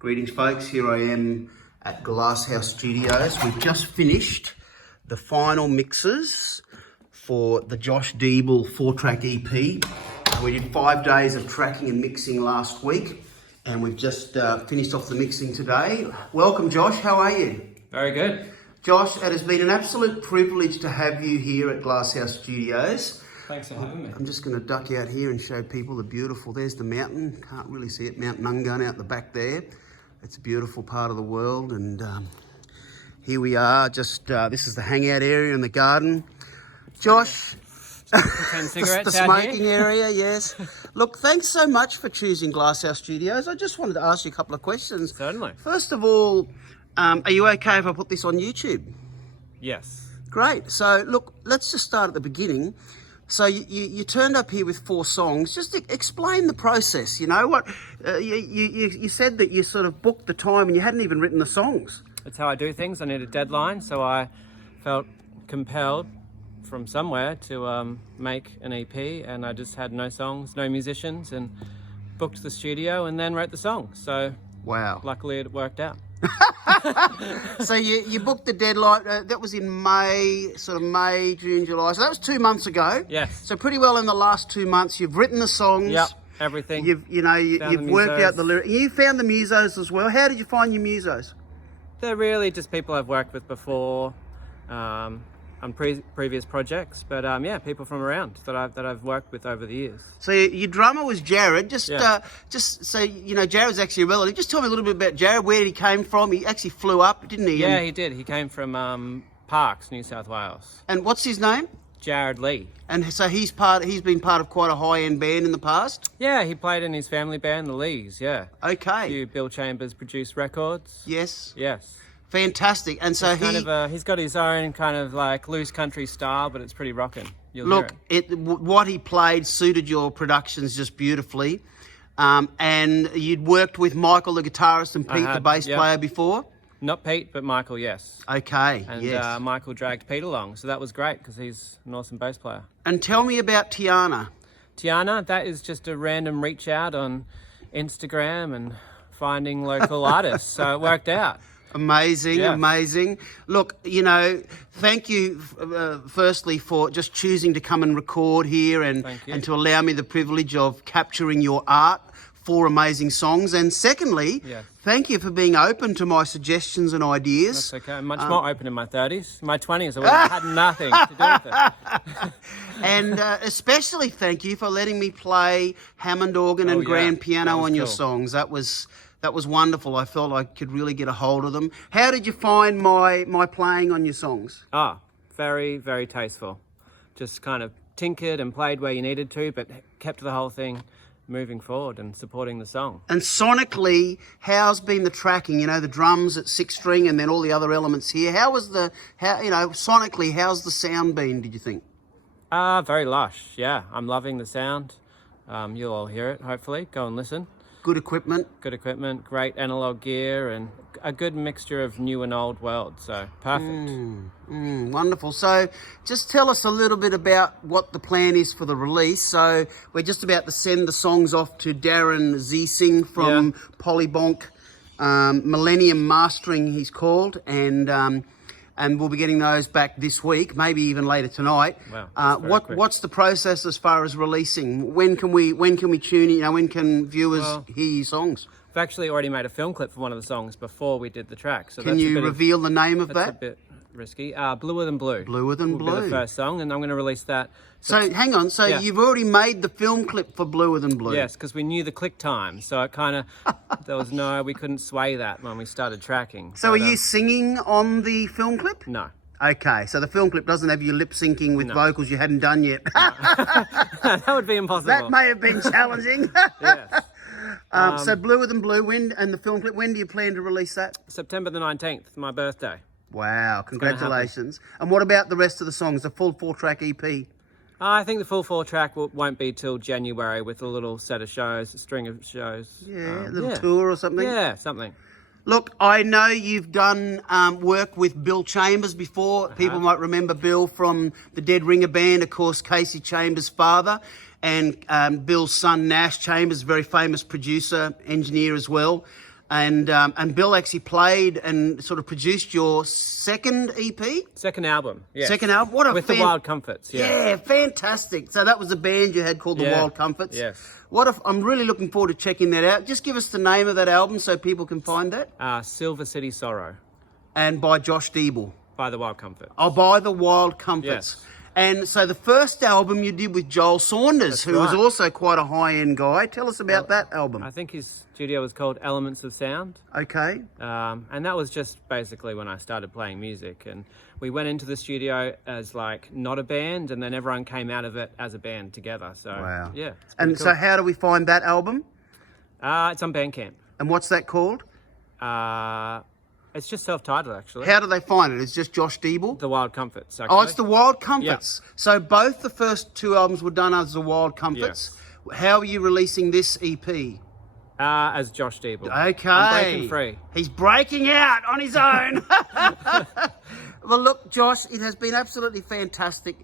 Greetings folks, here I am at Glasshouse Studios. We've just finished the final mixes for the Josh Deeble 4-track EP. We did 5 days of tracking and mixing last week and we've just finished off the mixing today. Welcome Josh, how are you? Very good. Josh, it has been an absolute privilege to have you here at Glasshouse Studios. Thanks for having me. I'm just going to duck out here and show people the beautiful, there's the mountain, can't really see it, Mount Nungun out the back there. It's a beautiful part of the world, and here we are, just, this is the hangout area in the garden. Josh, Cigarettes the out smoking here. area, yes. Look, thanks so much for choosing Glasshouse Studios. I just wanted to ask you a couple of questions. Certainly. First of all, are you okay if I put this on YouTube? Yes. Great. So, look, let's just start at the beginning. So you turned up here with 4 songs. Just explain the process. You know what? You said that you sort of booked the time and you hadn't even written the songs. That's how I do things. I need a deadline, so I felt compelled from somewhere to make an EP, and I just had no songs, no musicians, and booked the studio and then wrote the song. So Wow. luckily it worked out. So you booked the deadline. That was in May, sort of May, June, July. So that was 2 months ago. Yes. So pretty well in the last 2 months, you've written the songs. Yep. Everything. You've worked out the lyrics. You found the musos as well. How did you find your musos? They're really just people I've worked with before on previous projects, but yeah, people from around that I've worked with over the years. So your drummer was Jared. Just so you know, Jared's actually a relative. Just tell me a little bit about Jared. Where he came from? He actually flew up, didn't he? Yeah, he did. He came from Parkes, New South Wales. And what's his name? Jared Lee. And so he's been part of quite a high-end band in the past? Yeah, he played in his family band, the Lees, yeah. Okay. A few Bill Chambers produced records. Yes. Yes. Fantastic. And so He's got his own kind of like loose country style, but it's pretty rocking. You'll hear it. What he played suited your productions just beautifully. And you'd worked with Michael, the guitarist, and Pete, the bass player, before? Not Pete, but Michael, yes. Okay, And yes. Michael dragged Pete along, so that was great because he's an awesome bass player. And tell me about Tiana. Tiana, that is just a random reach out on Instagram and finding local artists, so it worked out. Amazing, Yeah. amazing. Look, you know, thank you firstly for just choosing to come and record here and to allow me the privilege of capturing your art. 4 amazing songs. And secondly, thank you for being open to my suggestions and ideas. That's okay. I'm much more open in my 30s. In my 20s, I would have had nothing to do with it. And especially thank you for letting me play Hammond organ and grand piano on your songs. That was wonderful. I felt I could really get a hold of them. How did you find my playing on your songs? Very, very tasteful. Just kind of tinkered and played where you needed to, but kept the whole thing moving forward and supporting the song. And sonically, how's been the tracking? You know, the drums at 6-string and then all the other elements here. Sonically, how's the sound been, did you think? Very lush, yeah. I'm loving the sound. You'll all hear it, hopefully. Go and listen. Good equipment. Good equipment, great analog gear, and a good mixture of new and old world, so perfect. Wonderful. So just tell us a little bit about what the plan is for the release. So we're just about to send the songs off to Darren Ziesing from Polybonk, Millennium Mastering he's called, and we'll be getting those back this week, maybe even later tonight. Wow, what's the process as far as releasing? When can we tune in? You know, when can viewers hear your songs? I've actually already made a film clip for one of the songs before we did the track. So can you reveal the name of that? That's a bit risky. Bluer Than Blue. Bluer Than Blue. Will be the first song, and I'm going to release that. So hang on. So you've already made the film clip for Bluer Than Blue? Yes, because we knew the click time, so it kind of we couldn't sway that when we started tracking. So are you singing on the film clip? No. Okay, so the film clip doesn't have you lip syncing with vocals you hadn't done yet. That would be impossible. That may have been challenging. Yes. So Bluer Than Blue, and the film clip, when do you plan to release that? September the 19th, my birthday. Wow, congratulations. And what about the rest of the songs, the full 4-track EP? I think the full 4-track won't be till January with a little set of shows, a string of shows. Yeah, a little tour or something? Yeah, something. Look, I know you've done work with Bill Chambers before. People might remember Bill from the Dead Ringer Band, of course, Casey Chambers' father, and Bill's son, Nash Chambers, very famous producer, engineer as well. And Bill actually played and sort of produced your second EP? Second album, yeah. Second album? What a With the Wild Comforts, yeah. Yeah, fantastic. So that was the band you had called the Yeah, Wild Comforts? yes. I'm really looking forward to checking that out. Just give us the name of that album so people can find that. Silver City Sorrow. And by Josh Deeble. By the Wild Comforts. Oh, by the Wild Comforts. Yes. And so the first album you did with Joel Saunders, who was right. also quite a high-end guy. Tell us about that album. I think his studio was called Elements of Sound. Okay. And that was just basically when I started playing music. And we went into the studio as like not a band, and then everyone came out of it as a band together. So, wow. Yeah. And cool. so how do we find that album? It's on Bandcamp. And what's that called? It's just self-titled, actually. How do they find it? It's just Josh Deeble? The Wild Comforts, actually. Oh, it's the Wild Comforts. Yeah. So both the first two albums were done as the Wild Comforts. Yes. How are you releasing this EP? As Josh Deeble. Okay. I'm breaking free. He's breaking out on his own. Well, look, Josh, it has been absolutely fantastic,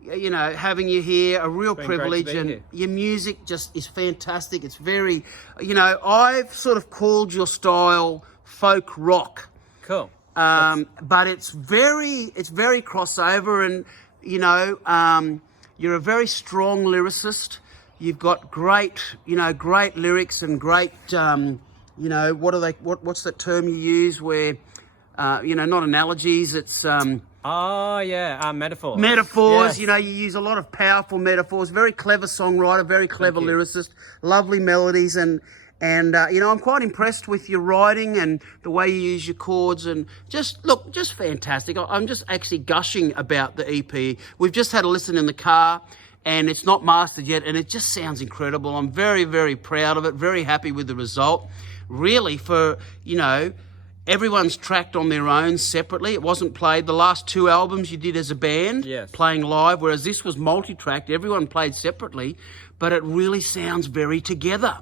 you know, having you here. A real privilege. And here. Your music just is fantastic. It's very, you know, I've sort of called your style folk rock. Cool. But it's very crossover, and you know, you're a very strong lyricist. You've got great lyrics and great, you know, what's that term you use where, you know, not analogies, it's metaphors. Metaphors, yes. You know, you use a lot of powerful metaphors. Very clever songwriter, very clever lyricist, lovely melodies, and you know, I'm quite impressed with your writing and the way you use your chords, and just fantastic. I'm just actually gushing about the EP. We've just had a listen in the car, and it's not mastered yet, and it just sounds incredible. I'm very, very proud of it, very happy with the result. Really, for, you know, everyone's tracked on their own separately. It wasn't played. The last two albums you did as a band, yes. Playing live, whereas this was multi-tracked. Everyone played separately, but it really sounds very together.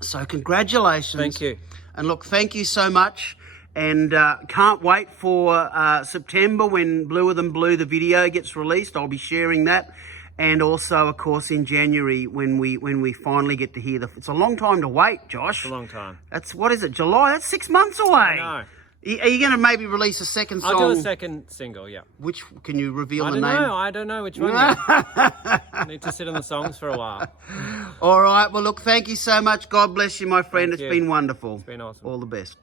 So congratulations. Thank you. And look, thank you so much. And can't wait for September when Bluer Than Blue, the video, gets released. I'll be sharing that. And also, of course, in January when we finally get to hear it's a long time to wait, Josh. It's a long time. That's, what is it, July? That's 6 months away. I know. Are you going to maybe release a second song? I'll do a second single, yeah. Which, can you reveal I the don't name? know. I don't know which one yet. I need to sit on the songs for a while. All right. Well, look, thank you so much. God bless you, my friend. Thank It's you. been wonderful. It's been awesome. All the best.